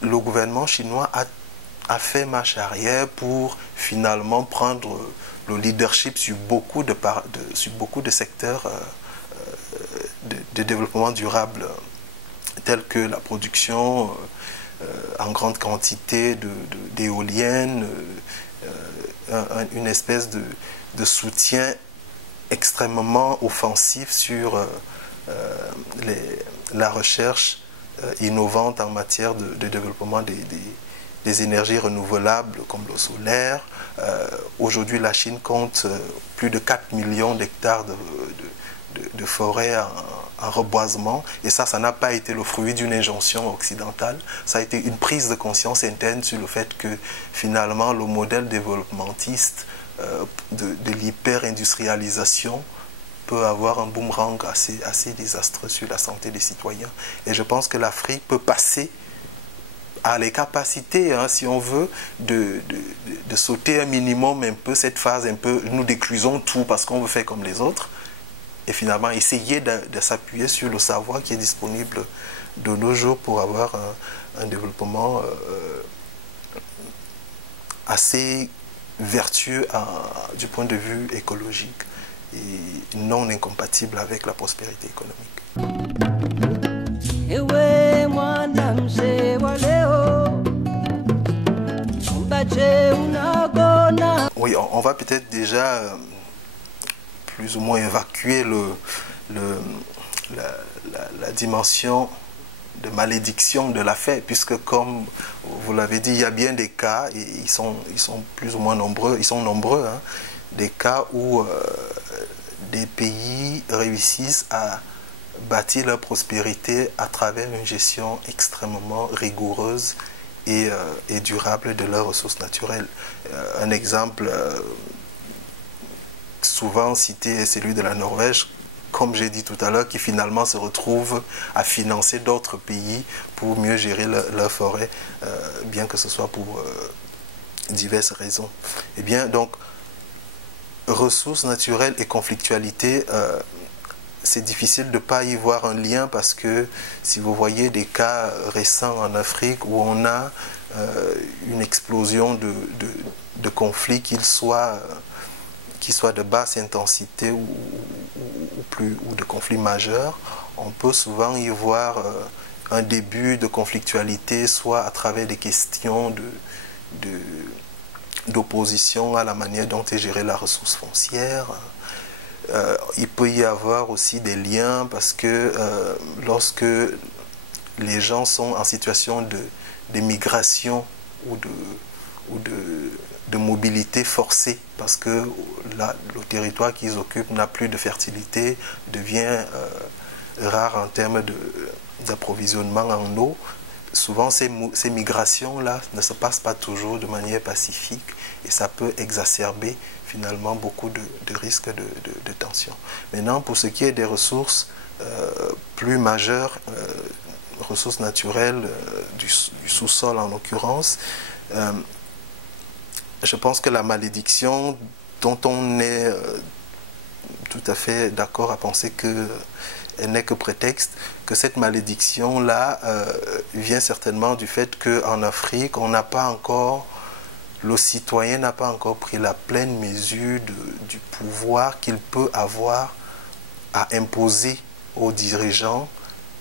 le gouvernement chinois a fait marche arrière pour finalement prendre le leadership sur beaucoup de secteurs de développement durable, tels que la production en grande quantité d'éoliennes, une espèce de soutien extrêmement offensif sur la recherche innovante en matière de développement des énergies renouvelables comme le solaire, Aujourd'hui, la Chine compte plus de 4 millions d'hectares de forêts en reboisement, et ça n'a pas été le fruit d'une injonction occidentale, ça a été une prise de conscience interne sur le fait que finalement le modèle développementiste de l'hyper-industrialisation peut avoir un boomerang assez désastreux sur la santé des citoyens. Et je pense que l'Afrique peut passer à les capacités, hein, si on veut, de sauter un minimum un peu cette phase, un peu, nous déclusons tout parce qu'on veut faire comme les autres, et finalement essayer de s'appuyer sur le savoir qui est disponible de nos jours pour avoir un développement assez vertueux du point de vue écologique et non incompatible avec la prospérité économique. Oui, on va peut-être déjà plus ou moins évacuer la dimension de malédiction de l'affaire, puisque comme vous l'avez dit, il y a bien des cas, et ils sont plus ou moins nombreux, hein, des cas où des pays réussissent à bâtir leur prospérité à travers une gestion extrêmement rigoureuse et durable de leurs ressources naturelles. Un exemple souvent cité est celui de la Norvège, comme j'ai dit tout à l'heure, qui finalement se retrouve à financer d'autres pays pour mieux gérer leurs forêts, bien que ce soit pour diverses raisons. Eh bien, donc, ressources naturelles et conflictualité, c'est difficile de ne pas y voir un lien, parce que si vous voyez des cas récents en Afrique où on a une explosion de conflits, qu'ils soient de basse intensité ou de conflits majeurs, on peut souvent y voir un début de conflictualité, soit à travers des questions d'opposition à la manière dont est gérée la ressource foncière. Il peut y avoir aussi des liens, parce que lorsque les gens sont en situation de migration ou de mobilité forcée, parce que le territoire qu'ils occupent n'a plus de fertilité, devient rare en termes d'approvisionnement en eau. Souvent, ces migrations-là ne se passent pas toujours de manière pacifique, et ça peut exacerber finalement beaucoup de risques de tension. Maintenant, pour ce qui est des ressources plus majeures, ressources naturelles, du sous-sol en l'occurrence, je pense que la malédiction, dont on est tout à fait d'accord à penser qu'elle n'est que prétexte, que cette malédiction-là vient certainement du fait qu'en Afrique, on n'a pas encore, le citoyen n'a pas encore pris la pleine mesure du pouvoir qu'il peut avoir à imposer aux dirigeants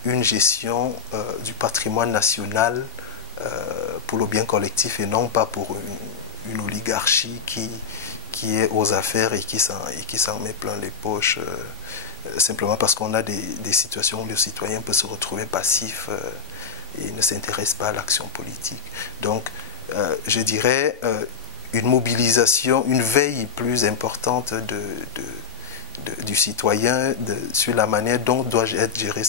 une gestion du patrimoine national pour le bien collectif, et non pas pour une oligarchie qui est aux affaires et qui s'en met plein les poches simplement parce qu'on a des situations où le citoyen peut se retrouver passif et ne s'intéresse pas à l'action politique. Donc, je dirais une mobilisation, une veille plus importante du citoyen sur la manière dont doit être gérées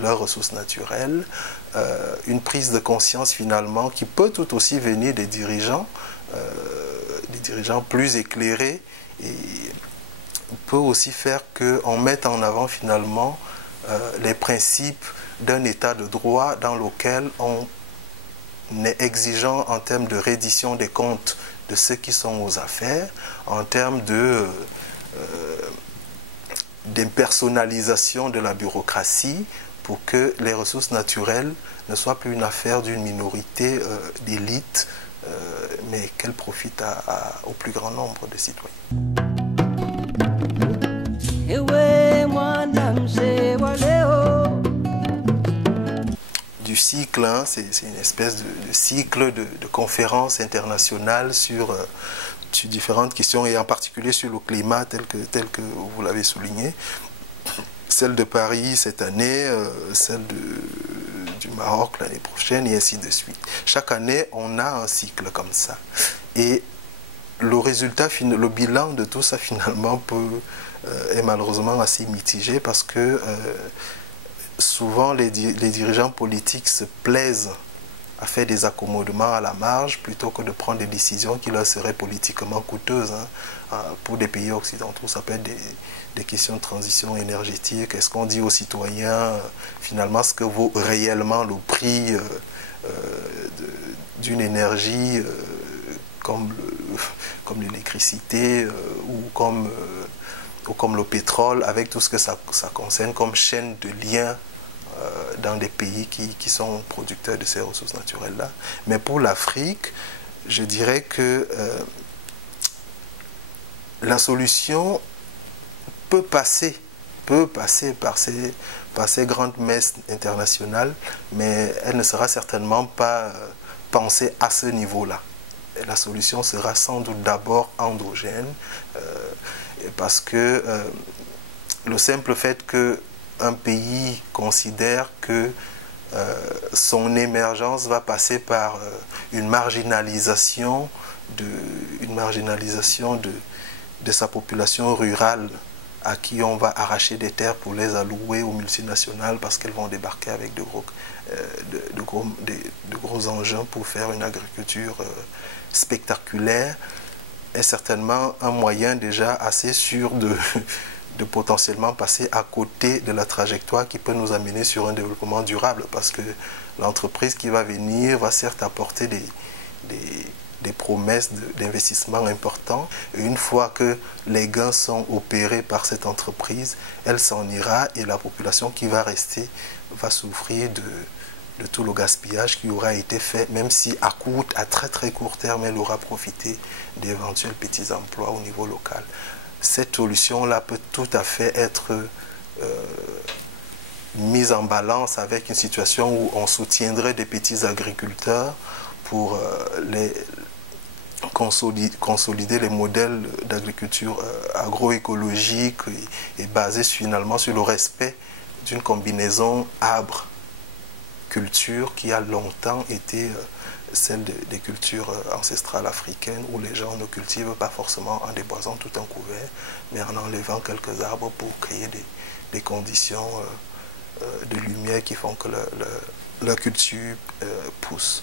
leurs ressources naturelles, une prise de conscience finalement qui peut tout aussi venir des dirigeants plus éclairés, et peut aussi faire qu'on mette en avant finalement les principes d'un état de droit dans lequel on est exigeant en termes de reddition des comptes de ceux qui sont aux affaires, en termes d'impersonnalisation de la bureaucratie, pour que les ressources naturelles ne soient plus une affaire d'une minorité d'élite, mais qu'elles profitent au plus grand nombre de citoyens. Du cycle, hein, c'est une espèce de cycle de conférences internationales sur différentes questions, et en particulier sur le climat tel que vous l'avez souligné. Celle de Paris cette année, celle du Maroc l'année prochaine, et ainsi de suite. Chaque année, on a un cycle comme ça. Et le résultat, le bilan de tout ça finalement est malheureusement assez mitigé parce que souvent les dirigeants politiques se plaisent à faire des accommodements à la marge plutôt que de prendre des décisions qui leur seraient politiquement coûteuses. Pour des pays occidentaux, ça peut être des questions de transition énergétique. Est-ce qu'on dit aux citoyens finalement ce que vaut réellement le prix d'une énergie comme l'électricité ou comme le pétrole, avec tout ce que ça concerne comme chaîne de lien dans des pays qui sont producteurs de ces ressources naturelles-là. Mais pour l'Afrique, je dirais que la solution peut passer par ces grandes messes internationales, mais elle ne sera certainement pas pensée à ce niveau-là. La solution sera sans doute d'abord endogène, parce que le simple fait qu'un pays considère que son émergence va passer par une marginalisation de sa population rurale à qui on va arracher des terres pour les allouer aux multinationales parce qu'elles vont débarquer avec de gros engins pour faire une agriculture spectaculaire, est certainement un moyen déjà assez sûr de potentiellement passer à côté de la trajectoire qui peut nous amener sur un développement durable, parce que l'entreprise qui va venir va certes apporter des promesses d'investissement importants, et une fois que les gains sont opérés par cette entreprise, elle s'en ira et la population qui va rester va souffrir de tout le gaspillage qui aura été fait, même si à très très court terme, elle aura profité d'éventuels petits emplois au niveau local. Cette solution-là peut tout à fait être mise en balance avec une situation où on soutiendrait des petits agriculteurs pour consolider les modèles d'agriculture agroécologique et basés finalement sur le respect d'une combinaison arbre-culture qui a longtemps été celle des cultures ancestrales africaines où les gens ne cultivent pas forcément en déboisant tout un couvert, mais en enlevant quelques arbres pour créer des conditions de lumière qui font que la culture pousse.